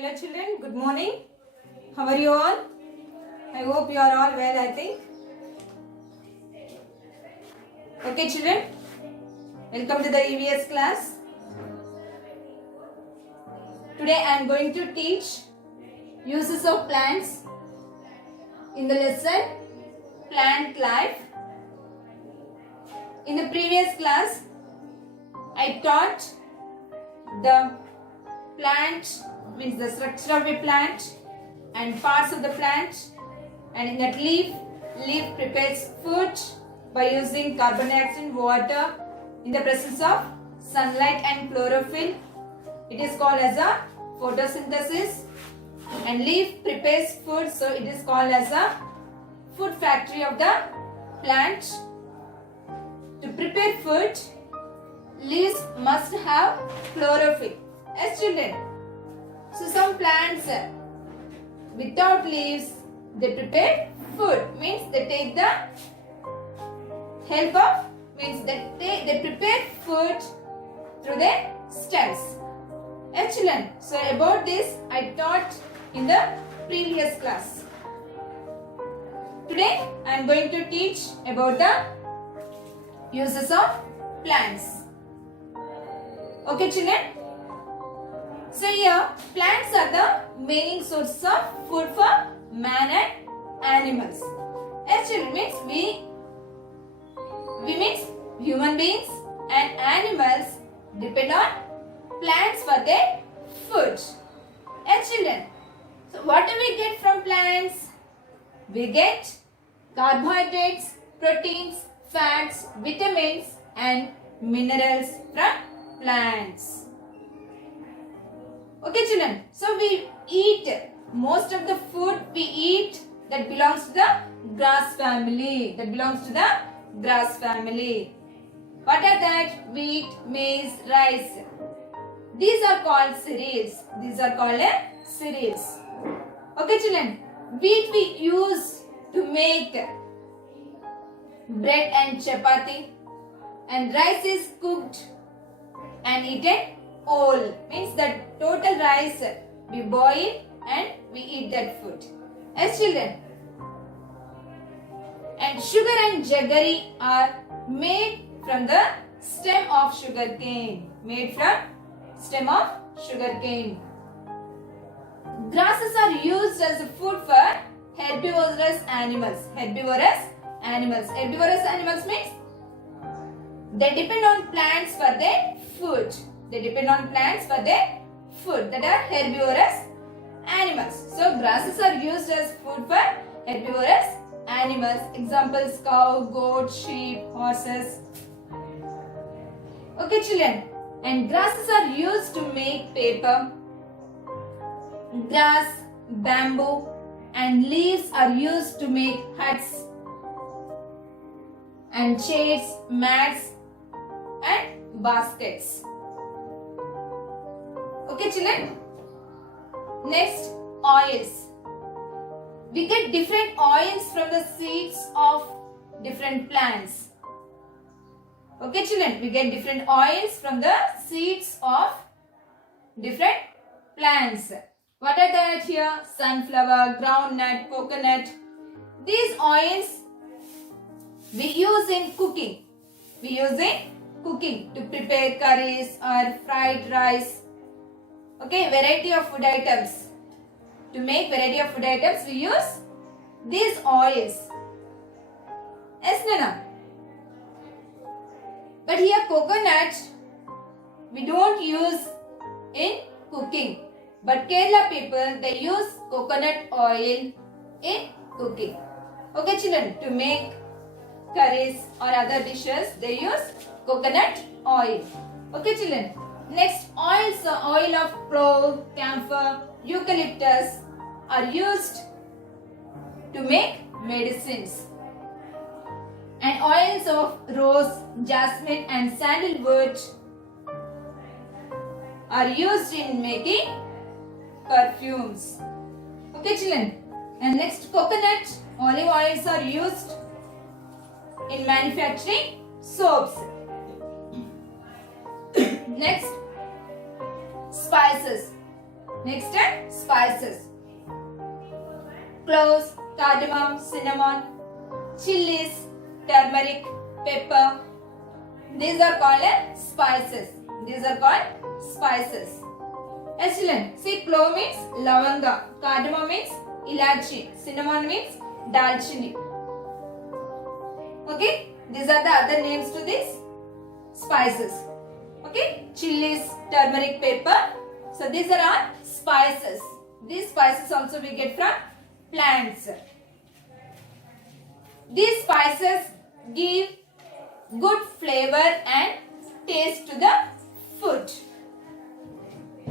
Hello children, good morning. How are you all? I hope you are all well, I think. Okay children, welcome to the EVS class. Today I am going to teach uses of plants in the lesson Plant Life. In the previous class, I taught the plant means the structure of a plant and parts of the plant, and in that leaf prepares food by using carbon dioxide, water in the presence of sunlight and chlorophyll. It is called as a photosynthesis, and leaf prepares food, so it is called as a food factory of the plant. To prepare food, leaves must have chlorophyll. Yes children. So some plants without leaves they prepare food, means they take the help of, means that they prepare food through their stems. Yes children. So about this I taught in the previous class. Today I am going to teach about the uses of plants. Okay children. So here plants are the main source of food for man and animals. Yes children, means we means human beings and animals depend on plants for their food. Yes children. So what do we get from plants? We get carbohydrates, proteins, fats, vitamins and minerals from plants. Okay children, so we eat most of the food we eat that belongs to the grass family. What are that? Wheat, maize, rice. These are called cereals. Okay children, wheat we use to make bread and chapati, and rice is cooked and eaten whole, means that total rice we boil and we eat that food. Yes children. And sugar and jaggery are made from the stem of sugarcane. Grasses are used as a food for herbivorous animals. Herbivorous animals means they depend on plants for their food. That are herbivorous animals. So grasses are used as food for herbivorous animals. Examples: cow, goat, sheep, horses. Okay children. And grasses are used to make paper. Grass, bamboo and leaves are used to make huts and shades, mats and baskets. Okay children. Next, oils. We get different oils from the seeds of different plants. Okay children, we get different oils from the seeds of different plants. What are that here? Sunflower, groundnut, coconut. These oils we use in cooking. To prepare curries or fried rice. Okay, variety of food items. To make variety of food items, we use these oils. Yes, Nana? But here coconut, we don't use in cooking. But Kerala people, they use coconut oil in cooking. Okay children, to make curries or other dishes, they use coconut oil. Okay children. Next, oils, oil of clove, camphor, eucalyptus are used to make medicines. And oils of rose, jasmine and sandalwood are used in making perfumes. Okay children. And next, coconut, olive oils are used in manufacturing soaps. Next, spices. Next, spices. Cloves, cardamom, cinnamon, chilies, turmeric, pepper. These are called spices. These are called spices. Excellent. See, clove means lavanga, cardamom means ilachi, cinnamon means dalchini. Okay, these are the other names to these spices. Okay, chilies, turmeric, pepper. So these are all spices. These spices also we get from plants. These spices give good flavor and taste to the food.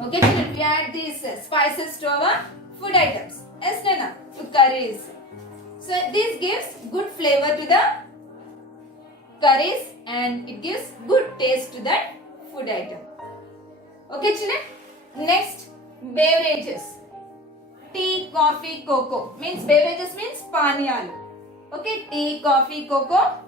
Okay, children, we add these spices to our food items. Yes, Nana, to curries. So this gives good flavor to the curries and it gives good taste to that food item. Okay, children. Next, beverages. Tea, coffee, cocoa. Means beverages means paniyalu. Okay, tea, coffee, cocoa.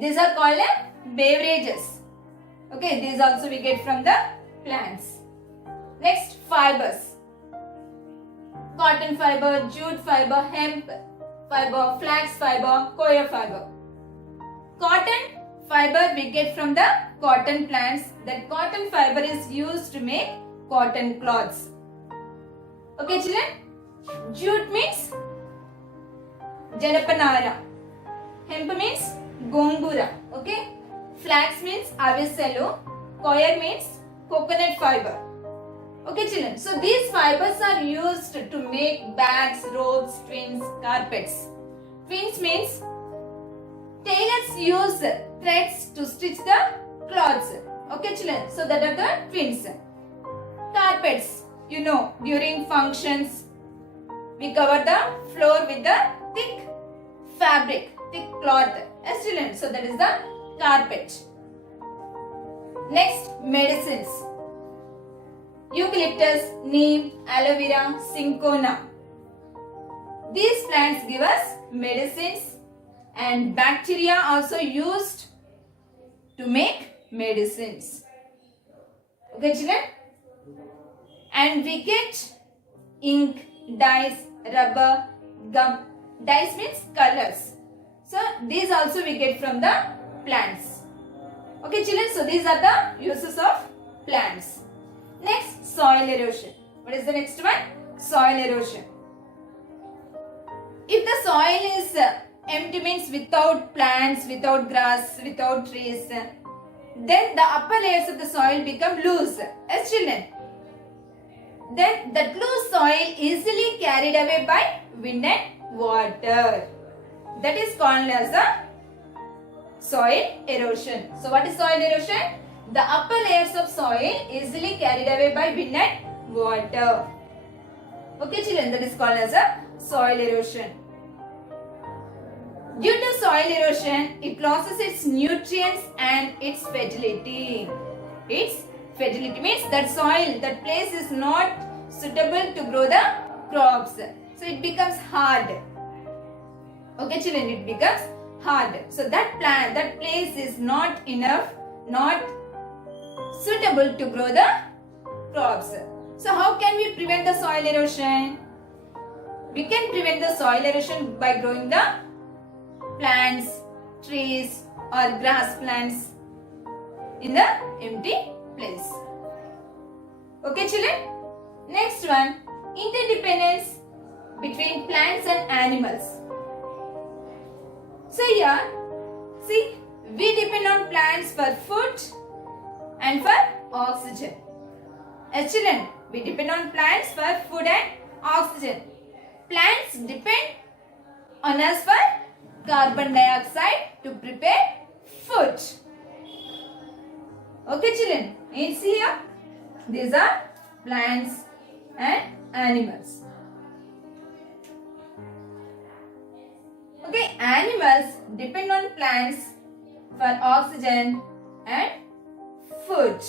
These are called beverages. Okay, these also we get from the plants. Next, fibers. Cotton fiber, jute fiber, hemp fiber, flax fiber, coir fiber. Cotton fiber we get from the cotton plants. That cotton fiber is used to make cotton cloths. Okay, children? Jute means janapanara. Hemp means gongura. Okay? Flax means avicello. Coir means coconut fiber. Okay, children. So these fibers are used to make bags, robes, twins, carpets. Twins means tailors use threads to stitch the clothes. Okay, children. So that are the twins. Carpets. You know, during functions, we cover the floor with the thick fabric, thick cloth. Yes, children. So that is the carpet. Next, medicines. Eucalyptus, neem, aloe vera, cinchona. These plants give us medicines and bacteria also used to make medicines. Okay, children? And we get ink, dyes, rubber, gum. Dyes means colors. So these also we get from the plants. Okay, children, so these are the uses of plants. Next, soil erosion. What is the next one? Soil erosion. If the soil is empty, means without plants, without grass, without trees, then the upper layers of the soil become loose. As children, then that loose soil easily carried away by wind and water. That is called as the soil erosion. So what is soil erosion? The upper layers of soil easily carried away by wind and water. Okay, children, that is called as a soil erosion. Due to soil erosion, it loses its nutrients and its fertility. Its fertility means that soil, that place is not suitable to grow the crops. So it becomes hard. Okay, children, it becomes hard. So that place is not enough, not suitable to grow the crops. So how can we prevent the soil erosion? We can prevent the soil erosion by growing the plants, trees or grass plants in the empty place. Okay, children? Next one, interdependence between plants and animals. So here, see, we depend on plants for food and for oxygen. As children, we depend on plants for food and oxygen. Plants depend on us for carbon dioxide to prepare food. Okay, children, you see here, these are plants and animals. Okay, animals depend on plants for oxygen and food.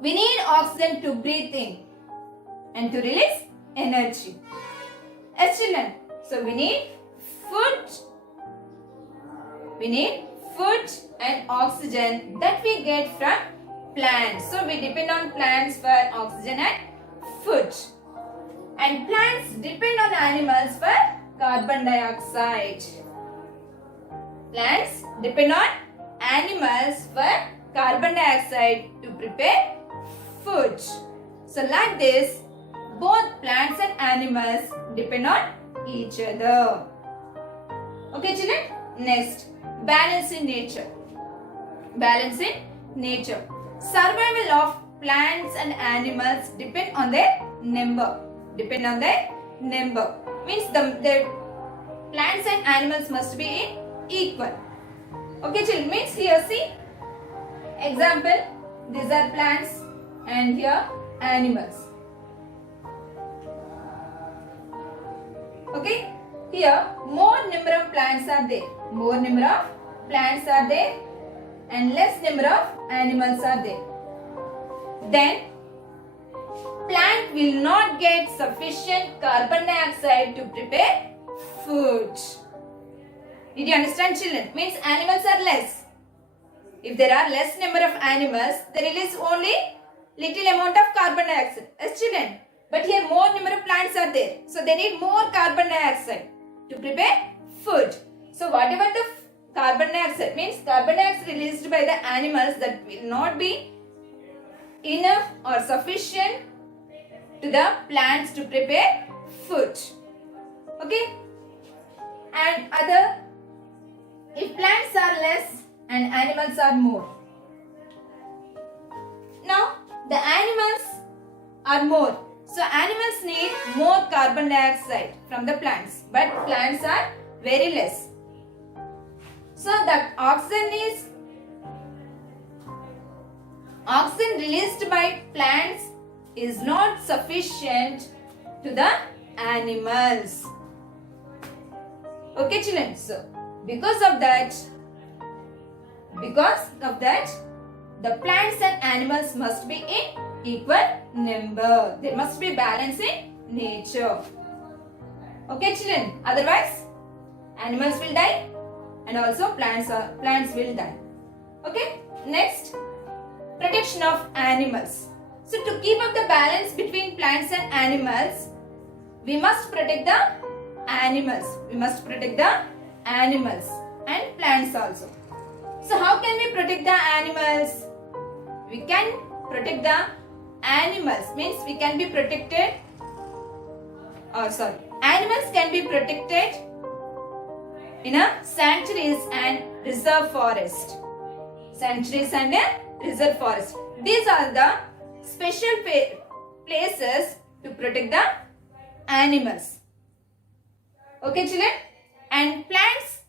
We need oxygen to breathe in and to release energy. As children, so we need food. We need food and oxygen that we get from plants. So we depend on plants for oxygen and food. And plants depend on animals for carbon dioxide. Plants depend on animals for carbon dioxide to prepare food. So like this, both plants and animals depend on each other. Okay children? Next, balance in nature. Balance in nature. Survival of plants and animals depend on their number. Depend on their number. Means the plants and animals must be in equal. Okay children, means here see, example, these are plants and here animals. Okay, here more number of plants are there. More number of plants are there and less number of animals are there. Then plant will not get sufficient carbon dioxide to prepare food. Did you understand children? Means animals are less. If there are less number of animals, they release only little amount of carbon dioxide. Yes children? But here more number of plants are there. So they need more carbon dioxide to prepare food. So whatever the carbon dioxide, means carbon dioxide released by the animals, that will not be enough or sufficient to the plants to prepare food. Okay? And other, if plants are less and animals are more. Now the animals are more. So animals need more carbon dioxide from the plants, but plants are very less. So the oxygen released by plants is not sufficient to the animals. Okay children, so because of that, the plants and animals must be in equal number. There must be balance in nature. Okay children, otherwise animals will die and also plants will die. Okay, next, protection of animals. So to keep up the balance between plants and animals, we must protect the animals. We must protect the animals and plants also. So how can we protect the animals? We can protect the animals, means we can be protected, animals can be protected in a sanctuaries and reserve forest. Sanctuaries and a reserve forest. These are the special places to protect the animals. Okay children? And plants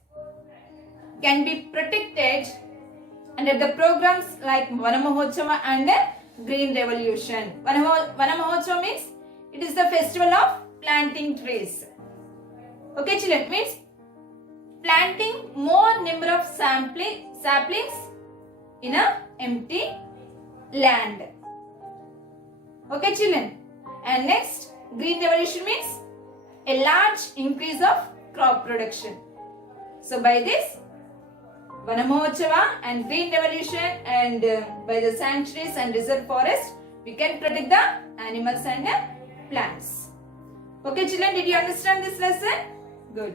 can be protected under the programs like Vana Mahotsava and Green Revolution. Vana Mahotsava means it is the festival of planting trees. Okay children, means planting more number of saplings in a empty land. Okay children. And next, Green Revolution means a large increase of crop production. So by this, Vana Mahotsava and Green Revolution and by the sanctuaries and reserve forest, we can protect the animals and the plants. Okay children, did you understand this lesson? Good.